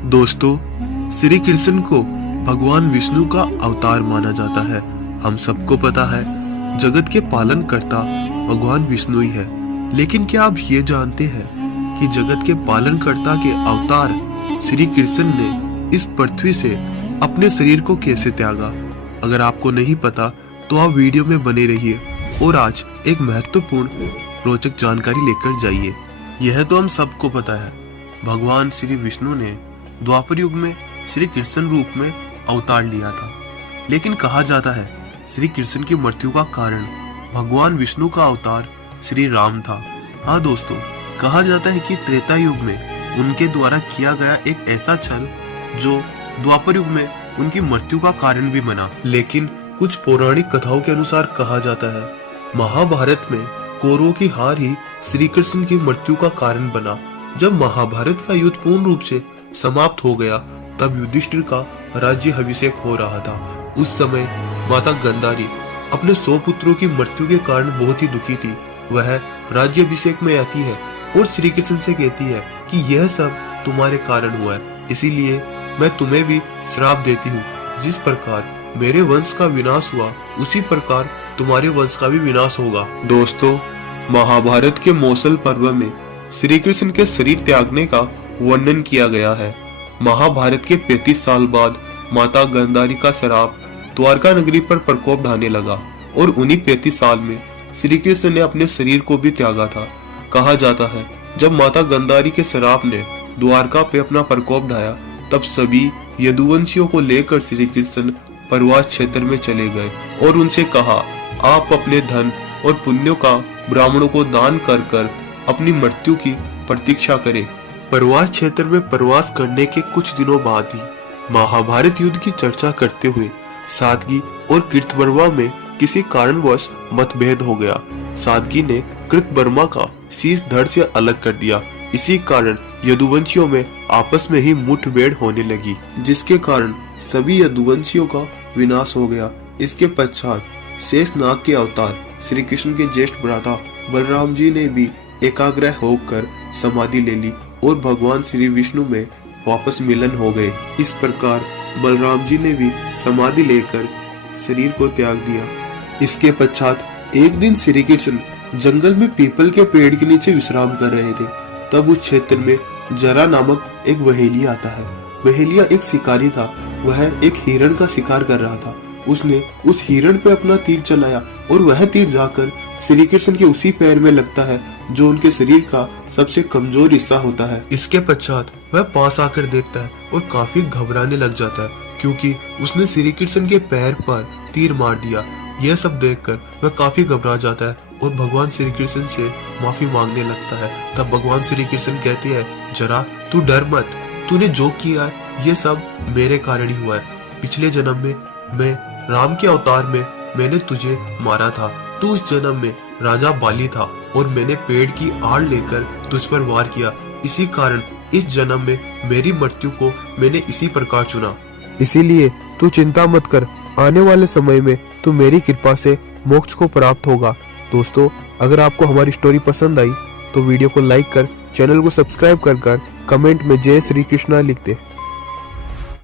दोस्तों, श्री कृष्ण को भगवान विष्णु का अवतार माना जाता है। हम सबको पता है जगत के पालन करता भगवान विष्णु ही है। लेकिन क्या आप ये जानते हैं कि जगत के पालन करता के अवतार श्री कृष्ण ने इस पृथ्वी से अपने शरीर को कैसे त्यागा? अगर आपको नहीं पता तो आप वीडियो में बने रहिए और आज एक महत्वपूर्ण रोचक जानकारी लेकर जाइए। यह तो हम सबको पता है, भगवान श्री विष्णु ने द्वापर युग में श्री कृष्ण रूप में अवतार लिया था। लेकिन कहा जाता है श्री कृष्ण की मृत्यु का कारण भगवान विष्णु का अवतार श्री राम था। हाँ दोस्तों, कहा जाता है कि त्रेता युग में उनके द्वारा किया गया एक ऐसा छल जो द्वापर युग में उनकी मृत्यु का कारण भी बना। लेकिन कुछ पौराणिक कथाओं के अनुसार कहा जाता है महाभारत में कौरवों की हार ही श्री कृष्ण की मृत्यु का कारण बना। जब महाभारत का युद्ध पूर्ण रूप से समाप्त हो गया तब युधिष्ठिर का राज्य अभिषेक हो रहा था। उस समय माता गांधारी अपने 100 पुत्रों की मृत्यु के कारण बहुत ही दुखी थी। वह राज्य अभिषेक में आती है और श्री कृष्ण से कहती है कि यह सब तुम्हारे कारण हुआ है, इसीलिए मैं तुम्हें भी श्राप देती हूँ। जिस प्रकार मेरे वंश का विनाश हुआ उसी प्रकार तुम्हारे वंश का भी विनाश होगा। दोस्तों, महाभारत के मौसल पर्व में श्री कृष्ण के शरीर त्यागने का वर्णन किया गया है। महाभारत के 35 साल बाद माता गांधारी का श्राप द्वारका नगरी पर प्रकोप ढाने लगा और उन्हीं 35 साल में श्री कृष्ण ने अपने शरीर को भी त्यागा था। कहा जाता है जब माता गांधारी के श्राप ने द्वारका पे अपना प्रकोप ढाया तब सभी यदुवंशियों को लेकर श्री कृष्ण प्रवास क्षेत्र में चले गए और उनसे कहा, आप अपने धन और पुण्यों का ब्राह्मणों को दान कर कर अपनी मृत्यु की प्रतीक्षा करें। प्रवास क्षेत्र में प्रवास करने के कुछ दिनों बाद ही महाभारत युद्ध की चर्चा करते हुए सातगी और कृतवर्मा में किसी कारणवश मतभेद हो गया। सातगी ने कृतवर्मा का शीश धड़ से अलग कर दिया। इसी कारण यदुवंशियों में आपस में ही मुठभेड़ होने लगी, जिसके कारण सभी यदुवंशियों का विनाश हो गया। इसके पश्चात शेषनाग के अवतार श्री कृष्ण के ज्येष्ठ भ्राता बलराम जी ने भी एकाग्र होकर समाधि ले ली और भगवान श्री विष्णु में वापस मिलन हो गए। इस प्रकार बलराम जी ने भी समाधि लेकर शरीर को त्याग दिया। इसके पश्चात एक दिन श्री कृष्ण जंगल में पीपल के पेड़ के नीचे विश्राम कर रहे थे। तब उस क्षेत्र में जरा नामक एक वहेलिया आता है। वहेलिया एक शिकारी था। वह एक हिरण का शिकार कर रहा था। उसने उस हिरण पे अपना तीर चलाया और वह तीर जाकर श्री कृष्ण के उसी पैर में लगता है जो उनके शरीर का सबसे कमजोर हिस्सा होता है। इसके पश्चात वह पास आकर देखता है और काफी घबराने लग जाता है क्योंकि उसने श्री कृष्ण के पैर पर तीर मार दिया। यह सब देखकर वह काफी घबरा जाता है और भगवान श्री कृष्ण से माफी मांगने लगता है। तब भगवान श्री कृष्ण कहते हैं, जरा तू डर मत, तूने जो किया है ये सब मेरे कारण ही हुआ है। पिछले जन्म में मैं राम के अवतार में मैंने तुझे मारा था। तू इस जन्म में राजा बाली था और मैंने पेड़ की आड़ लेकर तुझ पर वार किया। इसी कारण इस जन्म में मेरी मृत्यु को मैंने इसी प्रकार चुना। इसीलिए तू चिंता मत कर, आने वाले समय में तू मेरी कृपा से मोक्ष को प्राप्त होगा। दोस्तों, अगर आपको हमारी स्टोरी पसंद आई तो वीडियो को लाइक कर चैनल को सब्सक्राइब कर कमेंट में जय श्री कृष्णा लिख दे।